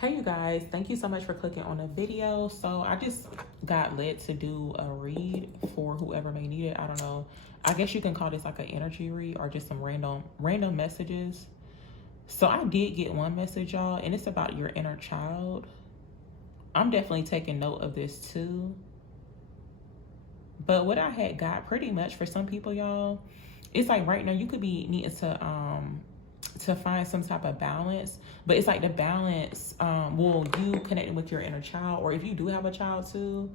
Hey you guys, thank you so much for clicking on the video. So I just got led to do a read for whoever may need it. I don't know. I guess you can call this like an energy read or just some random messages. So I did get one message, y'all, and it's about your inner child. I'm definitely taking note of this too. But what I had got pretty much for some people, y'all, it's like right now you could be needing to find some type of balance, but it's like the balance, will you connecting with your inner child, or if you do have a child too,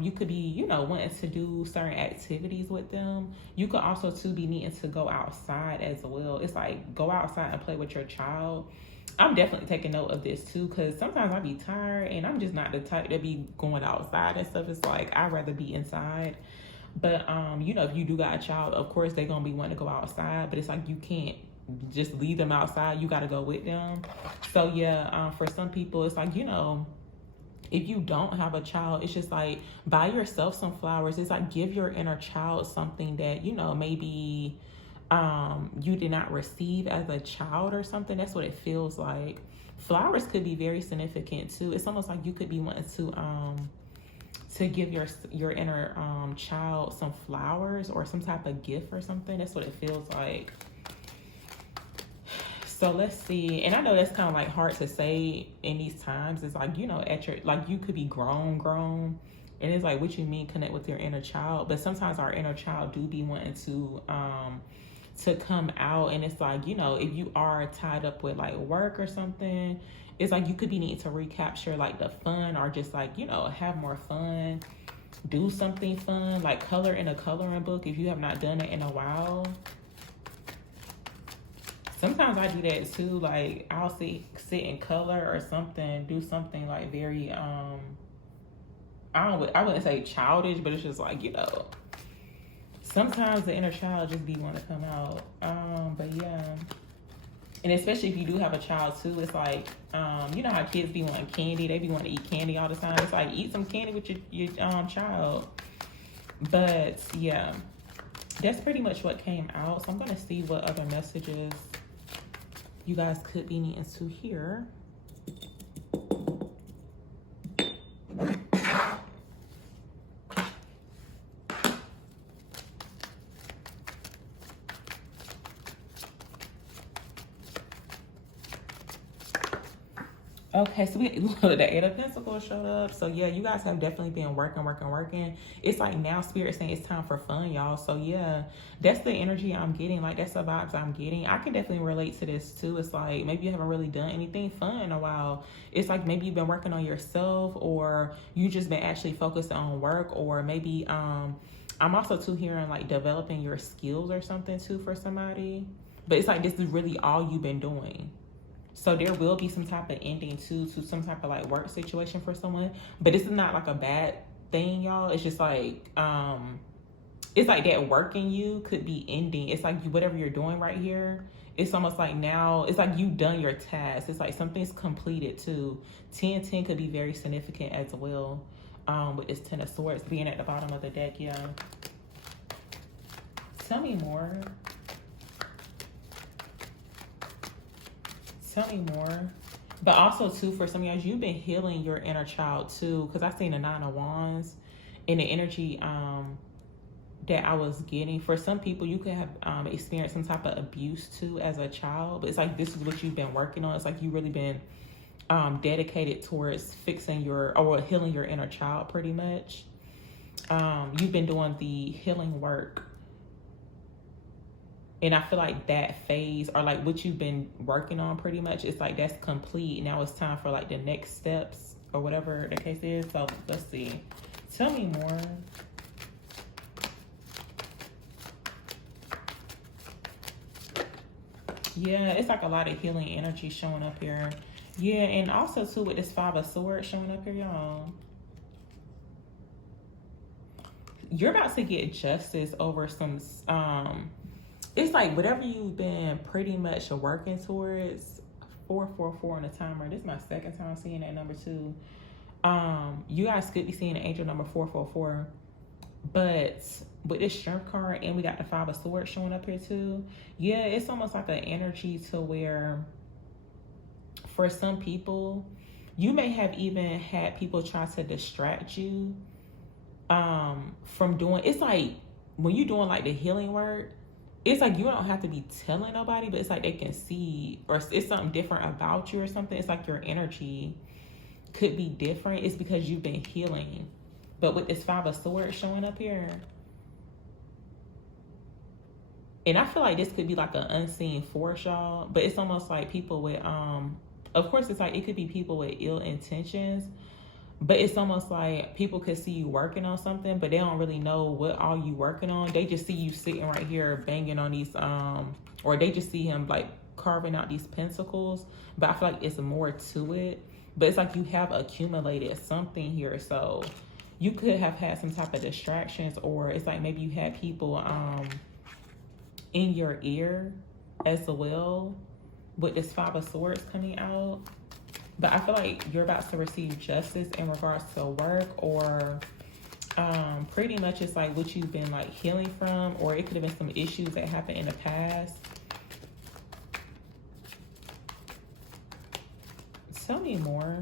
you could be, wanting to do certain activities with them. You could also too be needing to go outside as well. It's like go outside and play with your child. I'm definitely taking note of this too, because sometimes I be tired and I'm just not the type to be going outside and stuff. It's like I'd rather be inside. But if you do got a child, of course they're gonna be wanting to go outside, but it's like you can't just leave them outside. You got to go with them. So yeah, for some people it's like, if you don't have a child, it's just like buy yourself some flowers. It's like give your inner child something that maybe you did not receive as a child or something. That's what it feels like. Flowers could be very significant too. It's almost like you could be wanting to give your inner child some flowers or some type of gift or something. That's what it feels like. So let's see. And I know that's kind of like hard to say in these times. It's like, at your, like you could be grown. And it's like, what you mean connect with your inner child? But sometimes our inner child do be wanting to come out. And it's like, if you are tied up with like work or something, it's like you could be needing to recapture like the fun, or just like, have more fun, do something fun, like color in a coloring book if you have not done it in a while. Sometimes I do that too. Like I'll sit in color or something, do something like very I wouldn't say childish, but it's just like, sometimes the inner child just be want to come out. But yeah. And especially if you do have a child too, it's like, you know how kids be wanting candy, they be wanting to eat candy all the time. It's like eat some candy with your child. But yeah, that's pretty much what came out. So I'm gonna see what other messages you guys could be needing to hear. Okay, so the Eight of Pentacles showed up. So yeah, you guys have definitely been working. It's like now Spirit saying it's time for fun, y'all. So yeah, that's the energy I'm getting. Like that's the vibes I'm getting. I can definitely relate to this too. It's like maybe you haven't really done anything fun in a while. It's like maybe you've been working on yourself, or you just been actually focused on work, or maybe I'm also too hearing like developing your skills or something too for somebody. But it's like this is really all you've been doing. So there will be some type of ending too, to some type of like work situation for someone. But this is not like a bad thing, y'all. It's just like, it's like that working you could be ending. It's like whatever you're doing right here, it's almost like now, it's like you've done your task. It's like something's completed too. 10-10 could be very significant as well, with this 10 of Swords being at the bottom of the deck, yeah. Tell me more. Tell me more. But also too, for some of you guys, you've been healing your inner child too, because I seen the 9 of Wands in the energy that I was getting. For some people, you could have experienced some type of abuse too as a child, but it's like this is what you've been working on. It's like you really been dedicated towards fixing or healing your inner child pretty much. You've been doing the healing work. And I feel like that phase, or like what you've been working on pretty much, it's like that's complete. Now it's time for like the next steps or whatever the case is. So let's see. Tell me more. Yeah, it's like a lot of healing energy showing up here. Yeah, and also too with this 5 of Swords showing up here, y'all. You're about to get justice over some it's like whatever you've been pretty much working towards. 444 on the timer. This is my second time seeing that number too. You guys could be seeing the angel number 444. But with this Strength card, and we got the 5 of Swords showing up here too. Yeah, it's almost like an energy to where for some people, you may have even had people try to distract you from doing, it's like when you're doing like the healing work, it's like you don't have to be telling nobody, but it's like they can see, or it's something different about you or something. It's like your energy could be different. It's because you've been healing. But with this Five of Swords showing up here, and I feel like this could be like an unseen force, y'all, but it's almost like people with of course it's like it could be people with ill intentions, but it's almost like people could see you working on something, but they don't really know what all you working on. They just see you sitting right here banging on these or they just see him like carving out these pentacles, but I feel like it's more to it. But it's like you have accumulated something here, so you could have had some type of distractions, or it's like maybe you had people in your ear as well with this Five of Swords coming out. But I feel like you're about to receive justice in regards to work, or pretty much it's like what you've been like healing from, or it could have been some issues that happened in the past. Tell me more.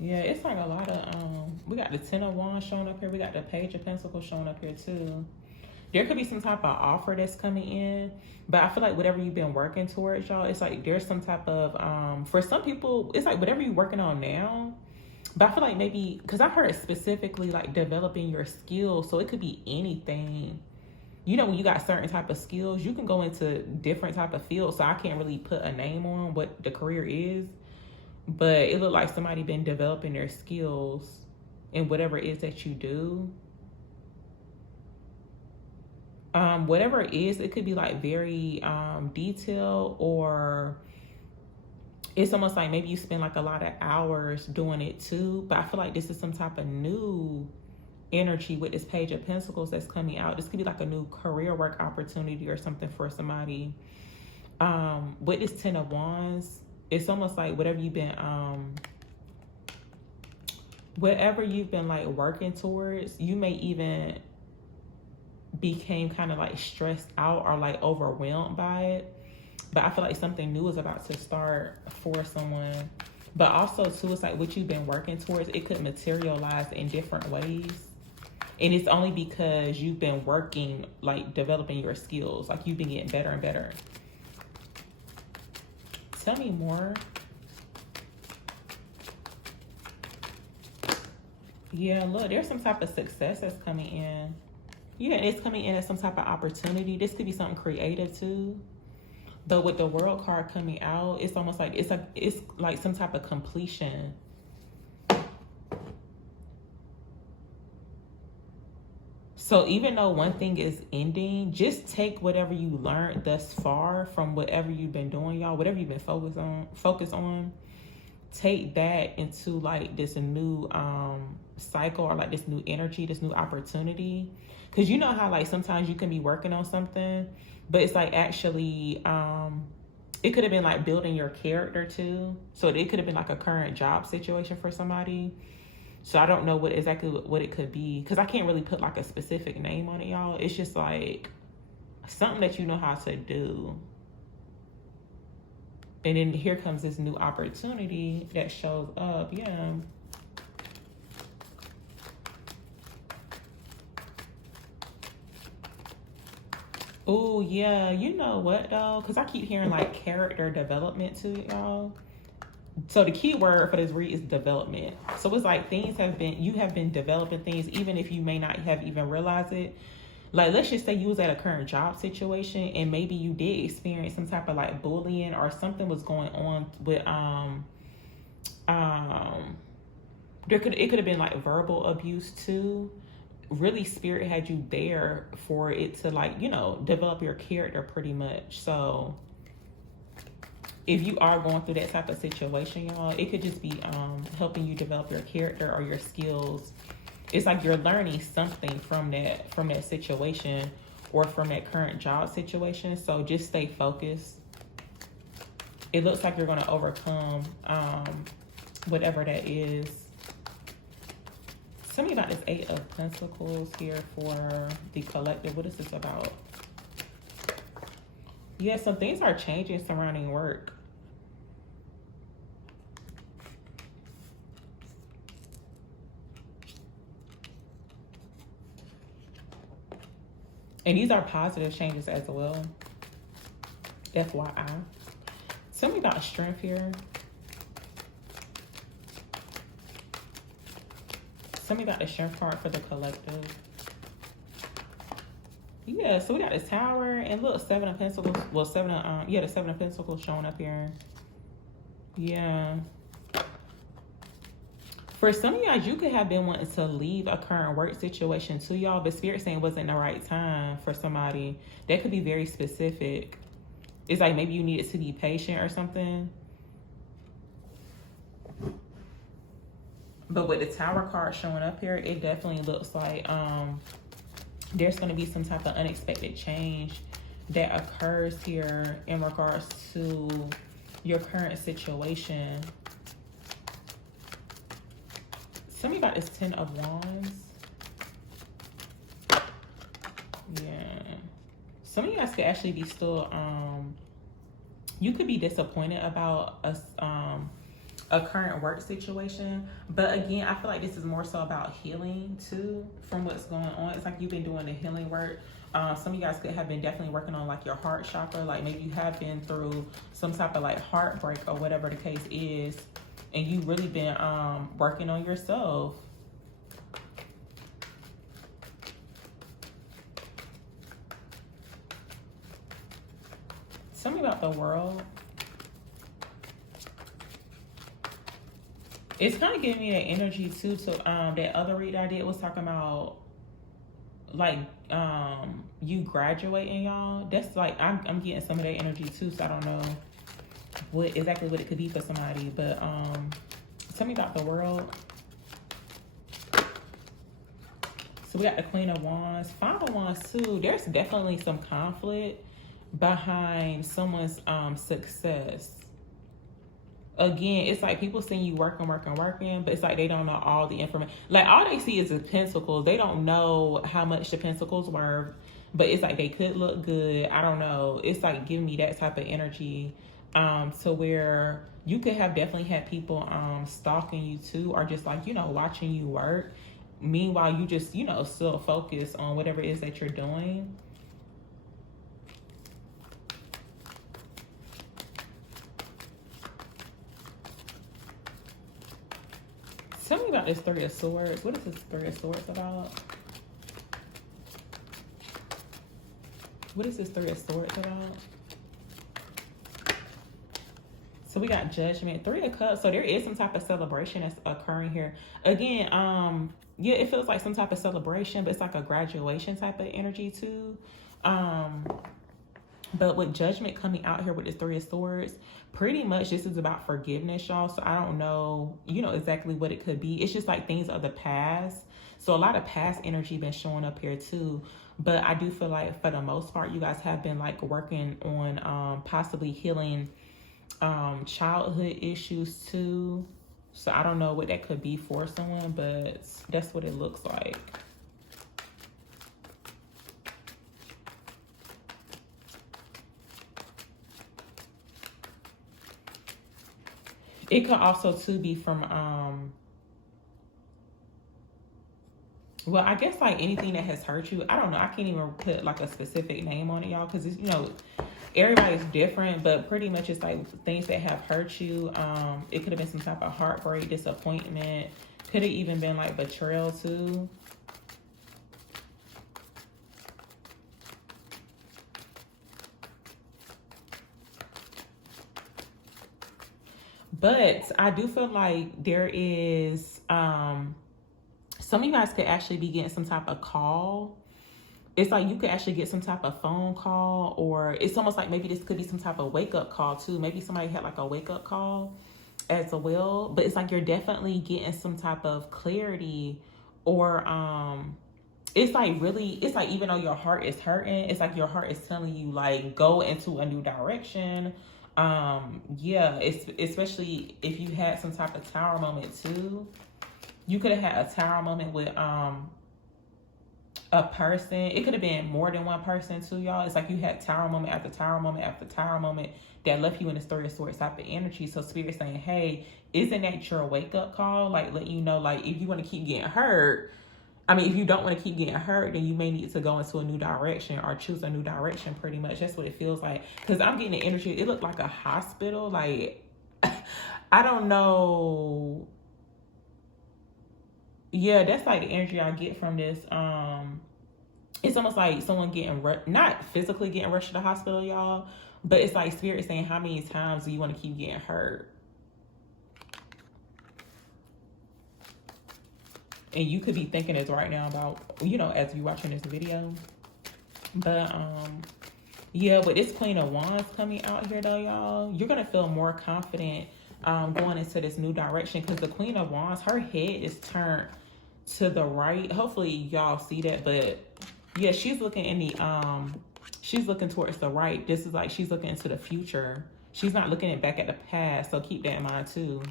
Yeah, it's like a lot of, we got the Ten of Wands showing up here. We got the Page of Pentacles showing up here too. There could be some type of offer that's coming in, but I feel like whatever you've been working towards, y'all, it's like there's some type of, for some people, it's like whatever you're working on now, but I feel like maybe, because I heard specifically like developing your skills, so it could be anything. You know, when you got certain type of skills, you can go into different type of fields, so I can't really put a name on what the career is, but it looked like somebody been developing their skills in whatever it is that you do. Whatever it is, it could be like very detailed, or it's almost like maybe you spend like a lot of hours doing it too. But I feel like this is some type of new energy with this Page of Pentacles that's coming out. This could be like a new career work opportunity or something for somebody. With this Ten of Wands, it's almost like whatever you've been like working towards, you may even became kind of like stressed out or like overwhelmed by it. But I feel like something new is about to start for someone. But also too, it's like what you've been working towards, it could materialize in different ways. And it's only because you've been working, like developing your skills, like you've been getting better and better. Tell me more. Yeah, look, there's some type of success that's coming in. Yeah, it's coming in as some type of opportunity. This could be something creative too. But with the World card coming out, it's almost like it's like some type of completion. So even though one thing is ending, just take whatever you learned thus far from whatever you've been doing, y'all, whatever you've been focused on, take that into like this new cycle, or like this new energy, this new opportunity. Because you know how like sometimes you can be working on something, but it's like actually it could have been like building your character too. So it could have been like a current job situation for somebody. So I don't know what exactly what it could be, because I can't really put like a specific name on it, y'all. It's just like something that you know how to do. And then here comes this new opportunity that shows up. Yeah. Oh, yeah. You know what, though? Because I keep hearing, like, character development, too, y'all. So the key word for this read is development. So it's like you have been developing things, even if you may not have even realized it. Like, let's just say you was at a current job situation and maybe you did experience some type of like bullying, or something was going on with it could have been like verbal abuse too. Really, Spirit had you there for it to like, you know, develop your character pretty much. So if you are going through that type of situation, y'all, it could just be helping you develop your character or your skills. It's like you're learning something from that situation, or from that current job situation. So just stay focused. It looks like you're going to overcome whatever that is. Tell me about this Eight of Pentacles here for the collective. What is this about? Yeah, some things are changing surrounding work. And these are positive changes as well. FYI. Tell me about strength here. Tell me about the strength part for the collective. Yeah, so we got this Tower and look, Seven of Pentacles. Well, the Seven of Pentacles showing up here. Yeah. For some of y'all, you could have been wanting to leave a current work situation too, y'all, but Spirit saying it wasn't the right time for somebody. That could be very specific. It's like maybe you needed to be patient or something. But with the Tower card showing up here, it definitely looks like there's going to be some type of unexpected change that occurs here in regards to your current situation. Tell me about this Ten of Wands. Yeah. Some of you guys could actually be still, you could be disappointed about a current work situation. But again, I feel like this is more so about healing too from what's going on. It's like you've been doing the healing work. Some of you guys could have been definitely working on like your heart chakra. Like maybe you have been through some type of like heartbreak or whatever the case is. And you've really been working on yourself. Tell me about the World. It's kind of giving me that energy too. So that other read I did was talking about like you graduating, y'all. That's like I'm getting some of that energy too. So I don't know what exactly what it could be for somebody, but tell me about the World. So we got the Queen of Wands, Five of Wands too. There's definitely some conflict behind someone's success. Again, it's like people seeing you working, but it's like they don't know all the information. Like all they see is the pentacles. They don't know how much the pentacles were, but it's like they could look good. I don't know. It's like giving me that type of energy. To where you could have definitely had people stalking you too, or just like, you know, watching you work. Meanwhile, you just, you know, still focus on whatever it is that you're doing. Tell me about this Three of Swords. What is this Three of Swords about? What is this Three of Swords about? So we got Judgment, Three of Cups. So there is some type of celebration that's occurring here. Again, yeah, it feels like some type of celebration, but it's like a graduation type of energy too. But with Judgment coming out here with this Three of Swords, pretty much this is about forgiveness, y'all. So I don't know, you know, exactly what it could be. It's just like things of the past. So a lot of past energy been showing up here too. But I do feel like for the most part, you guys have been like working on possibly healing childhood issues too. So I don't know what that could be for someone, but that's what it looks like. It could also too be from well, I guess like anything that has hurt you. I don't know. I can't even put like a specific name on it, y'all, because it's, you know, everybody's different, but pretty much it's like things that have hurt you. It could have been some type of heartbreak, disappointment. Could have even been like betrayal too. But I do feel like there is some of you guys could actually be getting some type of call. It's like you could actually get some type of phone call, or it's almost like maybe this could be some type of wake-up call too. Maybe somebody had like a wake-up call as well. But it's like you're definitely getting some type of clarity, or it's like really, it's like even though your heart is hurting, it's like your heart is telling you like go into a new direction. Yeah, it's especially if you had some type of Tower moment too. You could have had a tower moment with a person. It could have been more than one person too, y'all. It's like you had tower moment after tower moment after tower moment that left you in the Three of Swords type of energy. So Spirit saying, hey, isn't that your wake up call? Like, let you know, like, if you want to keep getting hurt, I mean, if you don't want to keep getting hurt, then you may need to go into a new direction or choose a new direction, pretty much. That's what it feels like. Because I'm getting the energy. It looked like a hospital. Like, I don't know. Yeah, that's like the energy I get from this. It's almost like someone getting, not physically getting rushed to the hospital, y'all. But it's like Spirit saying, how many times do you want to keep getting hurt? And you could be thinking this right now about, you know, as you're watching this video. But, yeah, with this Queen of Wands coming out here, though, y'all, you're going to feel more confident going into this new direction. Because the Queen of Wands, her head is turned to the right. Hopefully, y'all see that. But, yeah, she's looking in the, she's looking towards the right. This is like she's looking into the future. She's not looking back at the past. So keep that in mind, too.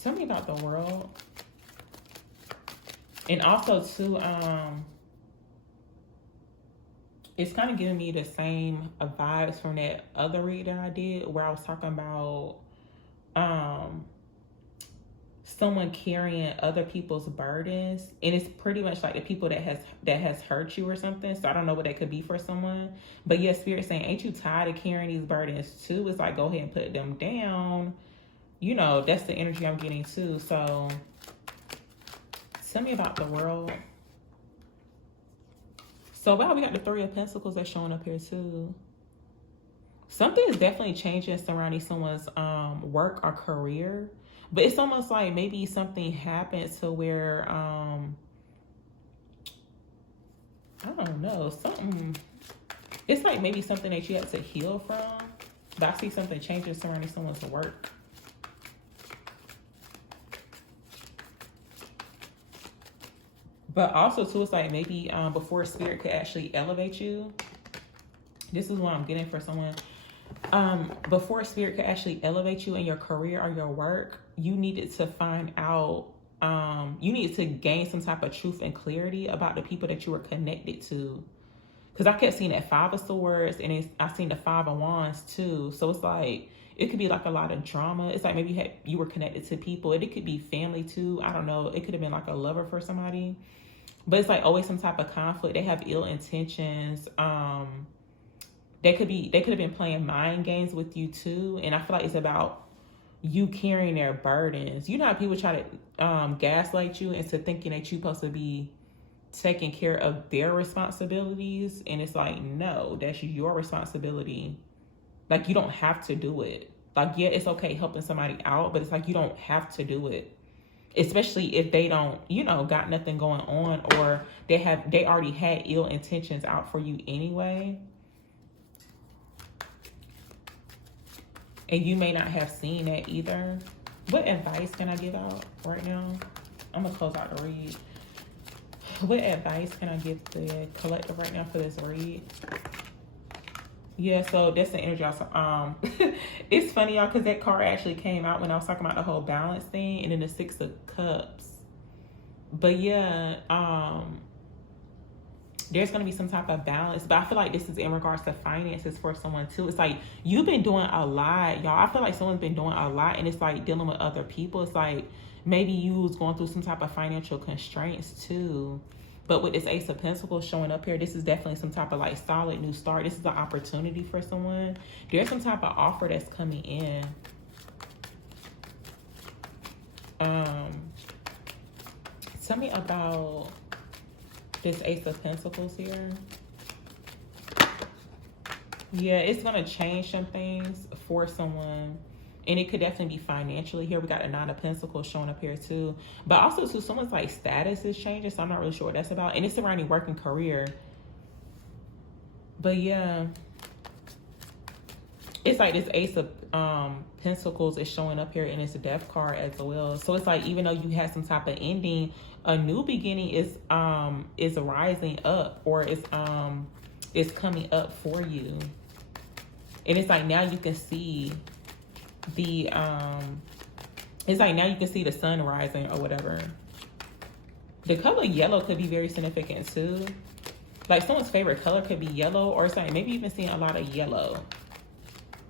Tell me about the world. And also too, it's kind of giving me the same vibes from that other read that I did where I was talking about someone carrying other people's burdens, and it's pretty much like the people that has hurt you or something. So I don't know what that could be for someone, but yeah, Spirit saying, ain't you tired of carrying these burdens too? It's like, go ahead and put them down. You know, that's the energy I'm getting too. So tell me about the world. So, wow, we got the Three of Pentacles that's showing up here too. Something is definitely changing surrounding someone's work or career. But it's almost like maybe something happened to where, I don't know, something. It's like maybe something that you had to heal from. But I see something changing surrounding someone's work. But also, too, it's like maybe before Spirit could actually elevate you. This is what I'm getting for someone. Before Spirit could actually elevate you in your career or your work, you needed to find out, you needed to gain some type of truth and clarity about the people that you were connected to. Because I kept seeing that Five of Swords, and I seen the Five of Wands too. So it's like, it could be like a lot of drama. It's like maybe you were connected to people. It could be family too. I don't know. It could have been like a lover for somebody. But it's like always some type of conflict. They have ill intentions. They could have been playing mind games with you too. And I feel like it's about you carrying their burdens. You know how people try to gaslight you into thinking that you're supposed to be taking care of their responsibilities. And it's like, no, that's your responsibility. Like, you don't have to do it. Like, yeah, it's okay helping somebody out, but it's like you don't have to do it. Especially if they don't, you know, got nothing going on, or they already had ill intentions out for you anyway. And you may not have seen that either. What advice can I give out right now? I'm going to close out the read. What advice can I give the collective right now for this read? Yeah, so that's the energy. Also, it's funny, y'all, because that card actually came out when I was talking about the whole balance thing, and then the Six of Cups. But yeah, there's going to be some type of balance. But I feel like this is in regards to finances for someone too. It's like you've been doing a lot, y'all. I feel like someone's been doing a lot, and it's like dealing with other people. It's like maybe you was going through some type of financial constraints too. But with this Ace of Pentacles showing up here, this is definitely some type of like solid new start. This is an opportunity for someone. There's some type of offer that's coming in. Tell me about this Ace of Pentacles here. Yeah, it's going to change some things for someone. And it could definitely be financially here. We got a Nine of Pentacles showing up here too. But also too, someone's like status is changing. So I'm not really sure what that's about. And it's surrounding work and career. But yeah. It's like this Ace of Pentacles is showing up here, and it's a Death card as well. So it's like even though you had some type of ending, a new beginning is rising up, or is coming up for you. And it's like now you can see the it's like now you can see the sun rising or whatever. The color yellow could be very significant too. Like someone's favorite color could be yellow, or something. Maybe even seeing a lot of yellow.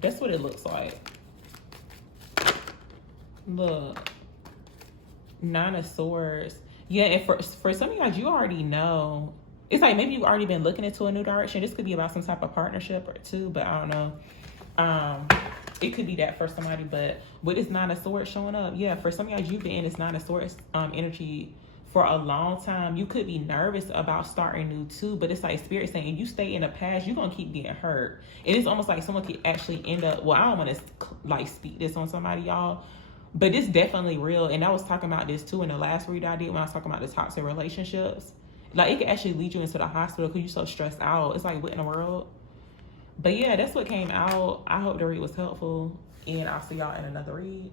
That's what it looks like. Look. 9 of Swords. Yeah, and for some of you guys, you already know. It's like maybe you've already been looking into a new direction. This could be about some type of partnership or two, but I don't know. It could be that for somebody, but with this 9 of Swords showing up, yeah, for some of you guys, you've been in this 9 of Swords energy for a long time. You could be nervous about starting new too, but it's like Spirit saying if you stay in the past, you're gonna keep getting hurt. And it's almost like someone could actually end up, well, I don't want to like speak this on somebody, y'all, but it's definitely real. And I was talking about this too in the last read I did when I was talking about the toxic relationships. Like it could actually lead you into the hospital because you're so stressed out. It's like, what in the world? But yeah, that's what came out. I hope the read was helpful, and I'll see y'all in another read.